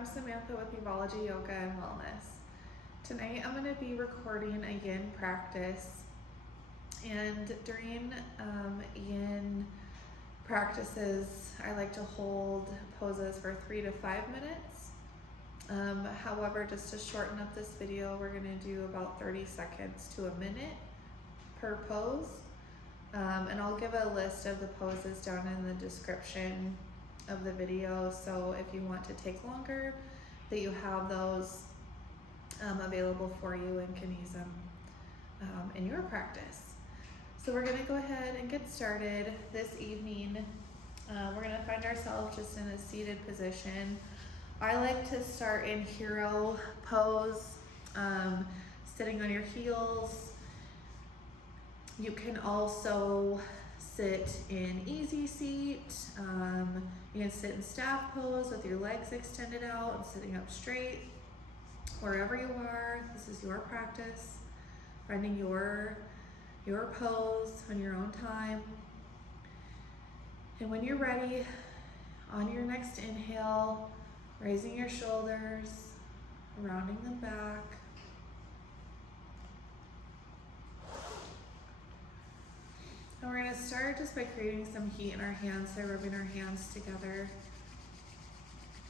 I'm Samantha with Namaste Yoga and Wellness. Tonight I'm going to be recording a yin practice, and during yin practices I like to hold poses for 3 to 5 minutes. However, just to shorten up this video, we're going to do about 30 seconds to a minute per pose, and I'll give a list of the poses down in the description of the video, so if you want to take longer, that you have those available for you and can use them in your practice. So we're going to go ahead and get started this evening. We're going to find ourselves just in a seated position. I like to start in hero pose, sitting on your heels. You can also sit in easy seat. You can sit in staff pose with your legs extended out and sitting up straight. Wherever you are, this is your practice, finding your pose on your own time. And when you're ready, on your next inhale, raising your shoulders, rounding them back. And we're going to start just by creating some heat in our hands, by rubbing our hands together.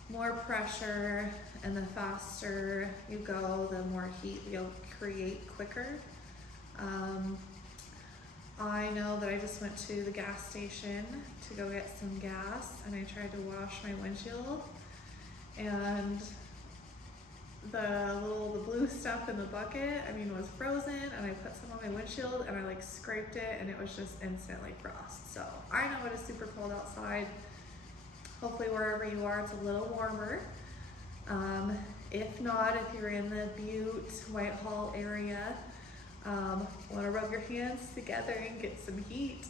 More pressure, and the faster you go, the more heat you'll create quicker. I know that I just went to the gas station to go get some gas, and I tried to wash my windshield, and the blue stuff in the bucket, was frozen, and I put some on my windshield and I scraped it, and it was just instantly frost. So I know it is super cold outside. Hopefully wherever you are, it's a little warmer. If not, if you're in the Butte, Whitehall area, want to rub your hands together and get some heat.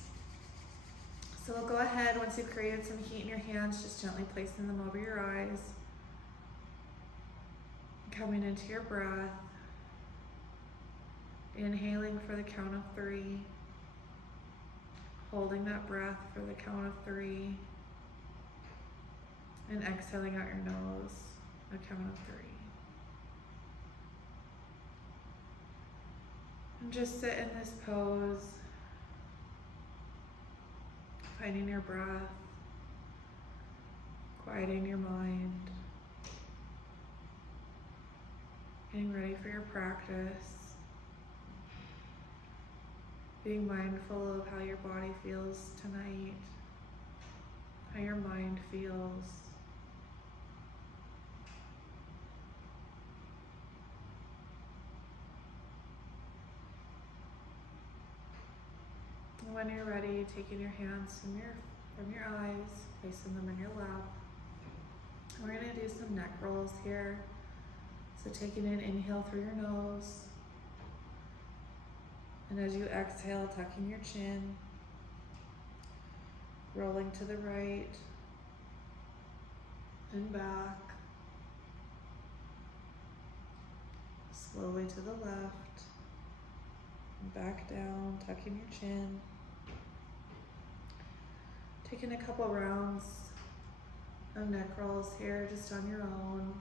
So we'll go ahead, once you've created some heat in your hands, just gently placing them over your eyes. Coming into your breath, inhaling for the count of 3, holding that breath for the count of 3, and exhaling out your nose, a count of 3. And just sit in this pose, finding your breath, quieting your mind, getting ready for your practice, being mindful of how your body feels tonight, how your mind feels. And when you're ready, taking your hands from your eyes, placing them in your lap. We're going to do some neck rolls here. So taking an inhale through your nose, and as you exhale, tucking your chin, rolling to the right and back, slowly to the left, and back down, tucking your chin. Taking a couple rounds of neck rolls here just on your own.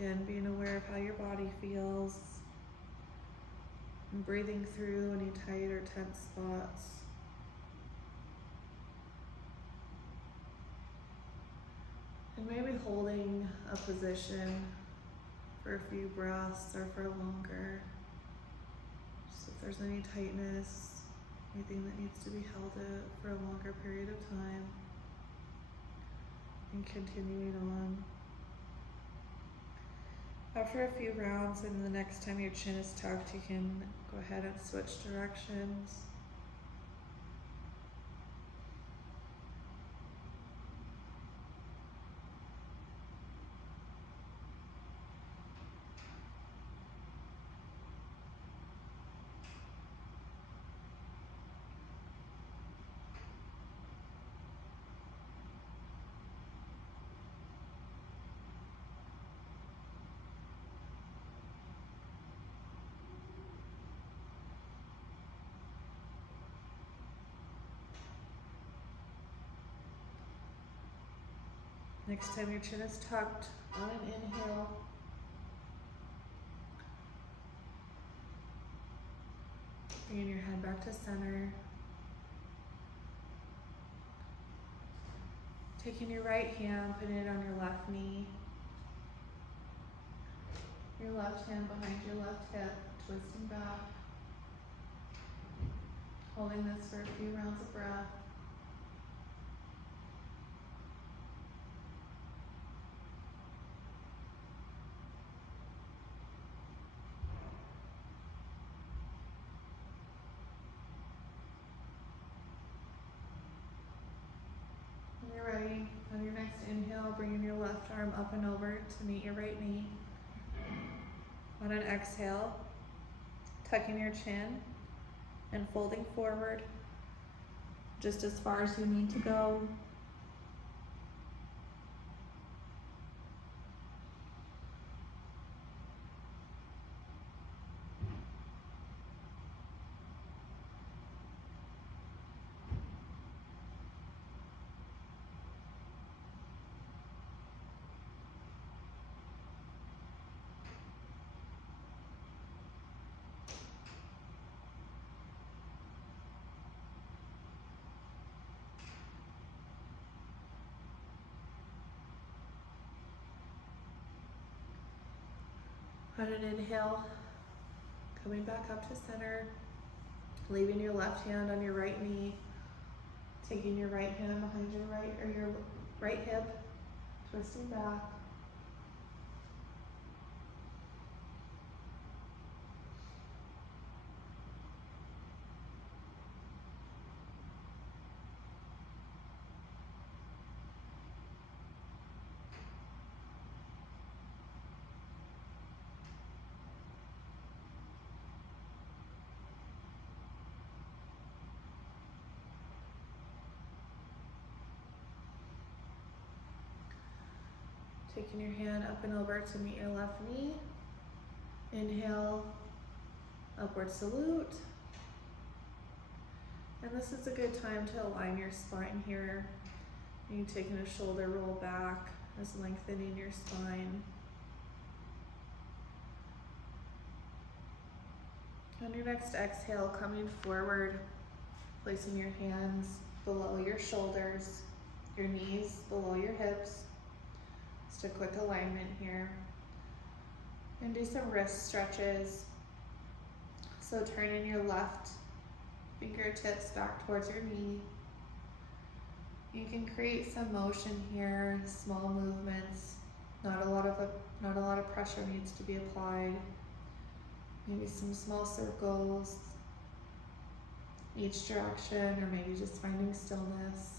Again, being aware of how your body feels and breathing through any tight or tense spots. And maybe holding a position for a few breaths or for longer. So if there's any tightness, anything that needs to be held for a longer period of time, and continuing on. After a few rounds, and the next time your chin is tucked, you can go ahead and switch directions. Next time your chin is tucked, on an inhale, bringing your head back to center. Taking your right hand, putting it on your left knee. Your left hand behind your left hip, twisting back. Holding this for a few rounds of breath. When you're ready, on your next inhale, bringing your left arm up and over to meet your right knee. On an exhale, tucking your chin and folding forward just as far as you need to go. On an inhale, coming back up to center, leaving your left hand on your right knee, taking your right hand behind your right hip, twisting back. Taking your hand up and over to meet your left knee. Inhale, upward salute. And this is a good time to align your spine here. You taking a shoulder roll back, just lengthening your spine. On your next exhale, coming forward, placing your hands below your shoulders, your knees below your hips. Just a quick alignment here. And do some wrist stretches. So turning your left fingertips back towards your knee. You can create some motion here, small movements. Not a lot of pressure needs to be applied. Maybe some small circles, each direction, or maybe just finding stillness.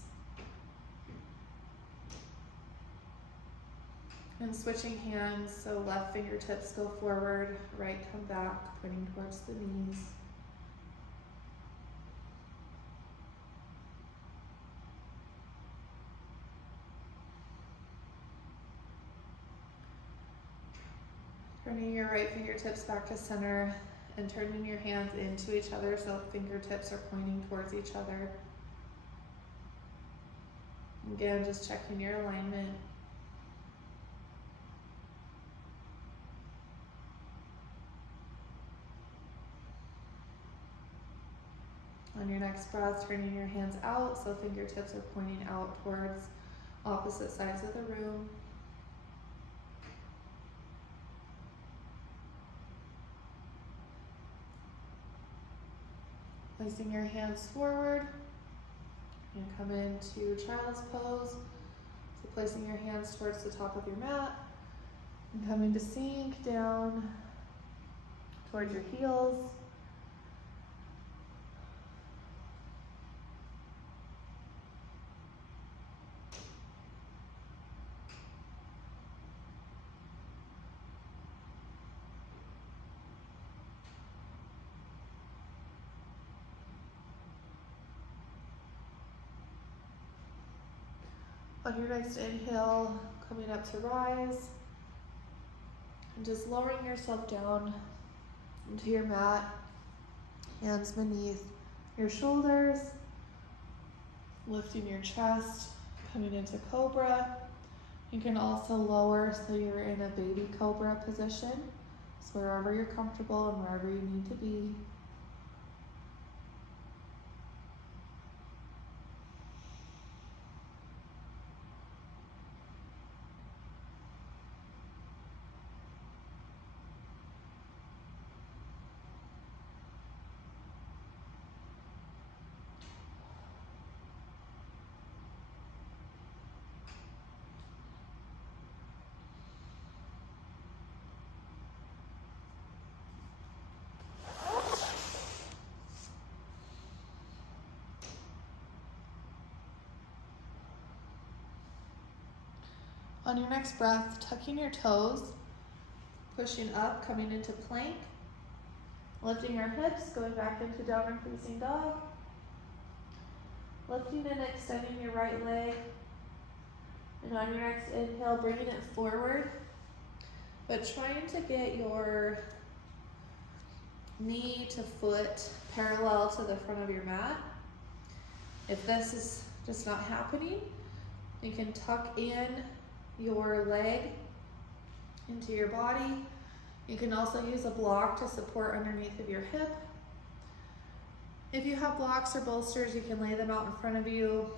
And switching hands, so left fingertips go forward, right come back, pointing towards the knees. Turning your right fingertips back to center and turning your hands into each other so fingertips are pointing towards each other. Again, just checking your alignment. On your next breath, turning your hands out so fingertips are pointing out towards opposite sides of the room. Placing your hands forward and come into child's pose. So placing your hands towards the top of your mat and coming to sink down towards your heels. On your next inhale, coming up to rise, and just lowering yourself down into your mat, hands beneath your shoulders, lifting your chest, coming into Cobra, You can also lower so you're in a baby cobra position. So wherever you're comfortable and wherever you need to be. On your next breath, tucking your toes, pushing up, coming into plank, lifting your hips, going back into downward facing dog, lifting and extending your right leg, and on your next inhale, bringing it forward, but trying to get your knee to foot parallel to the front of your mat. If this is just not happening, you can tuck in your leg into your body. You can also use a block to support underneath of your hip. If you have blocks or bolsters, you can lay them out in front of you,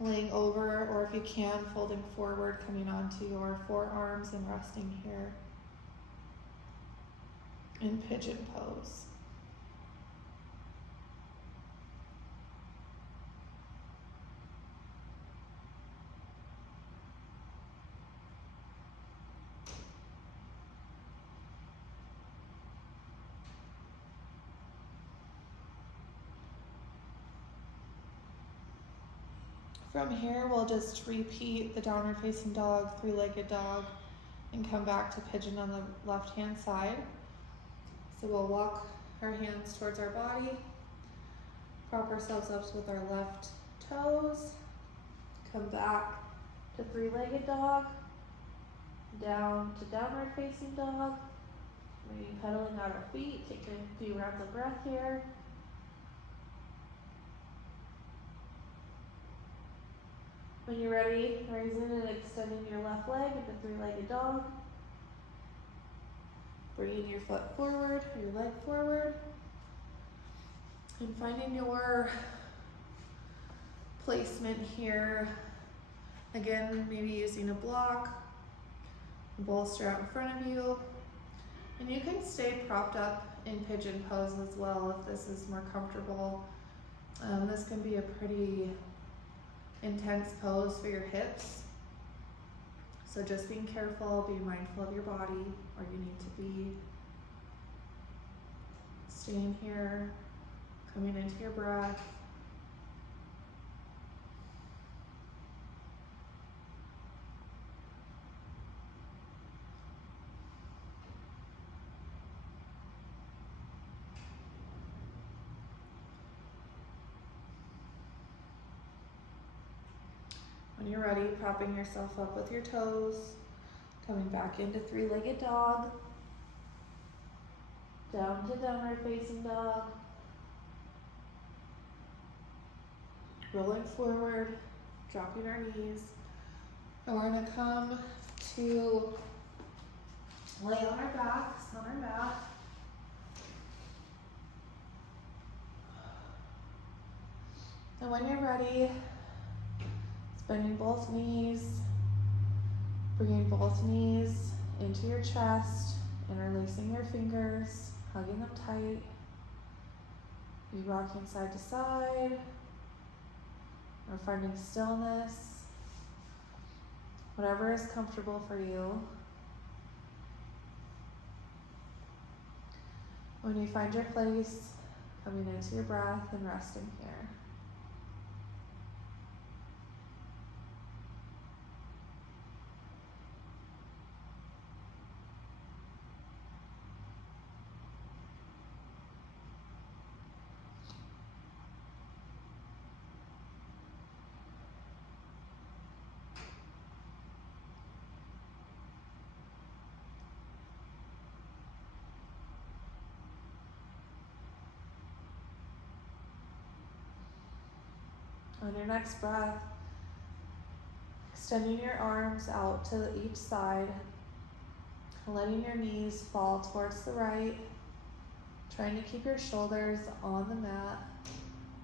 laying over, or if you can, folding forward, coming onto your forearms and resting here in pigeon pose. From here, we'll just repeat the downward facing dog, three-legged dog, and come back to pigeon on the left-hand side. So we'll walk our hands towards our body, prop ourselves up with our left toes, come back to three-legged dog, down to downward facing dog, maybe pedaling out our feet, taking a few rounds of breath here. When you're ready, raising and extending your left leg into three-legged dog. Bringing your foot forward, your leg forward. And finding your placement here. Again, maybe using a block, a bolster out in front of you. And you can stay propped up in pigeon pose as well if this is more comfortable. This can be a pretty intense pose for your hips. So just being careful, be mindful of your body where you need to be. Staying here, coming into your breath. When you're ready, propping yourself up with your toes, coming back into three-legged dog, down to downward facing dog, rolling forward, dropping our knees, and we're gonna come to lay on our backs, on our mat. And when you're ready, bending both knees, bringing both knees into your chest, interlacing your fingers, hugging them tight. Be rocking side to side, or finding stillness, whatever is comfortable for you. When you find your place, coming into your breath and resting here. On your next breath, Extending your arms out to each side, letting your knees fall towards the right, trying to keep your shoulders on the mat,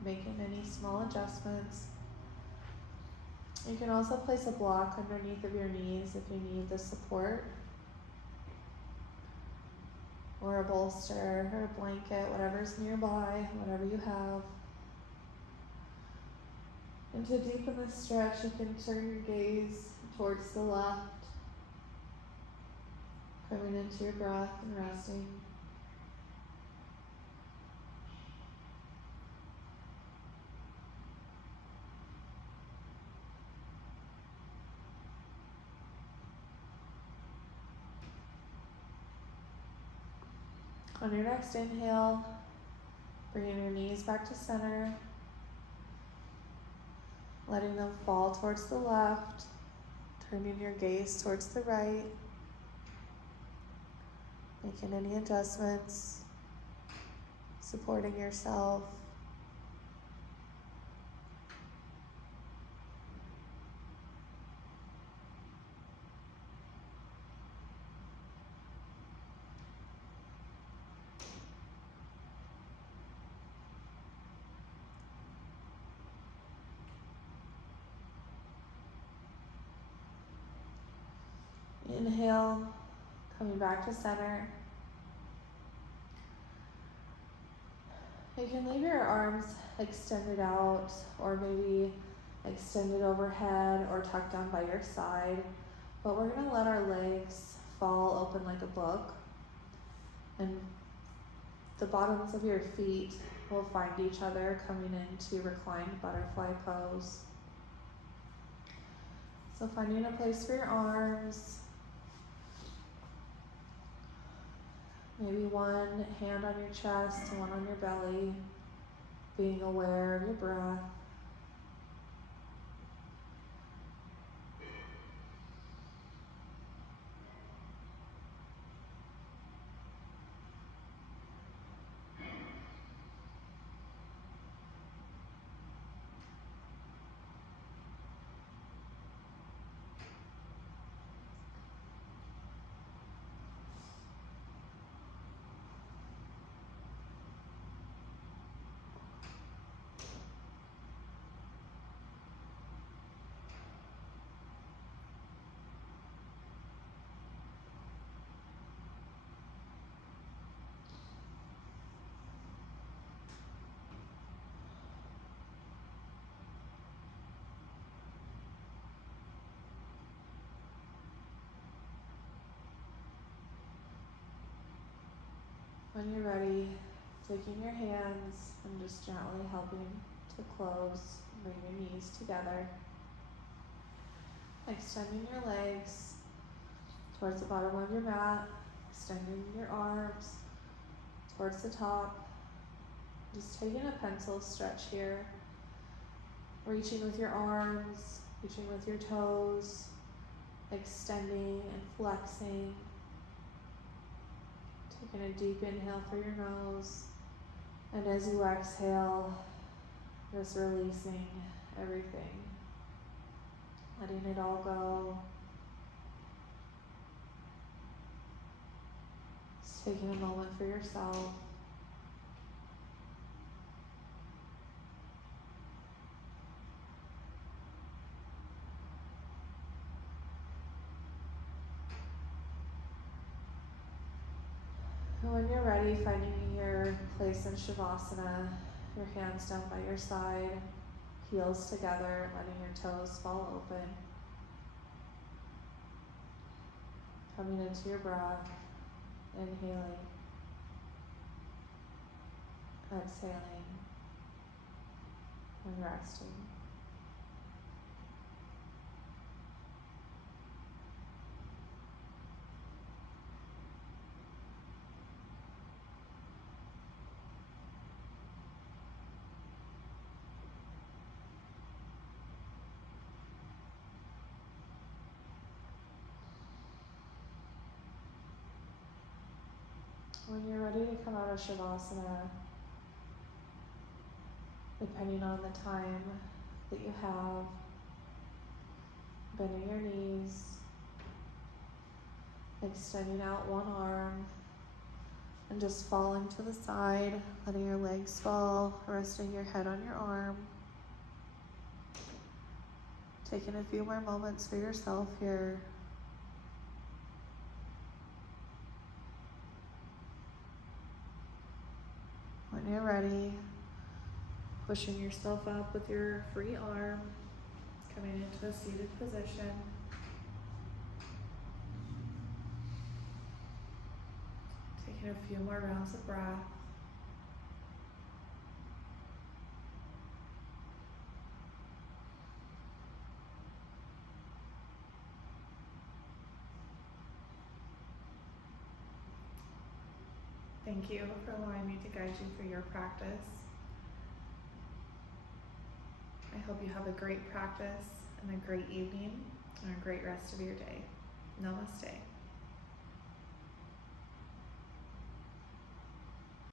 making any small adjustments. You can also place a block underneath of your knees if you need the support, or a bolster or a blanket, whatever's nearby, whatever you have. And to deepen the stretch, you can turn your gaze towards the left, coming into your breath and resting. On your next inhale, bringing your knees back to center, letting them fall towards the left, turning your gaze towards the right, making any adjustments, supporting yourself. Inhale, coming back to center. You can leave your arms extended out, or maybe extended overhead or tucked down by your side, but we're going to let our legs fall open like a book, and the bottoms of your feet will find each other coming into reclined butterfly pose. So finding a place for your arms, maybe one hand on your chest and one on your belly, being aware of your breath. When you're ready, taking your hands and just gently helping to close, bring your knees together. Extending your legs towards the bottom of your mat, extending your arms towards the top. Just taking a pencil stretch here, reaching with your arms, reaching with your toes, extending and flexing. Taking a deep inhale through your nose, and as you exhale, just releasing everything, letting it all go. Just taking a moment for yourself. And when you're ready, finding your place in Savasana, your hands down by your side, heels together, letting your toes fall open. Coming into your breath, inhaling, exhaling, and resting. When you're ready to come out of Savasana, depending on the time that you have, Bending your knees, extending out one arm, and just falling to the side, letting your legs fall, resting your head on your arm. Taking a few more moments for yourself here. When you're ready, pushing yourself up with your free arm, coming into a seated position. Taking a few more rounds of breath. Thank you for allowing me to guide you through your practice. I hope you have a great practice and a great evening and a great rest of your day. Namaste.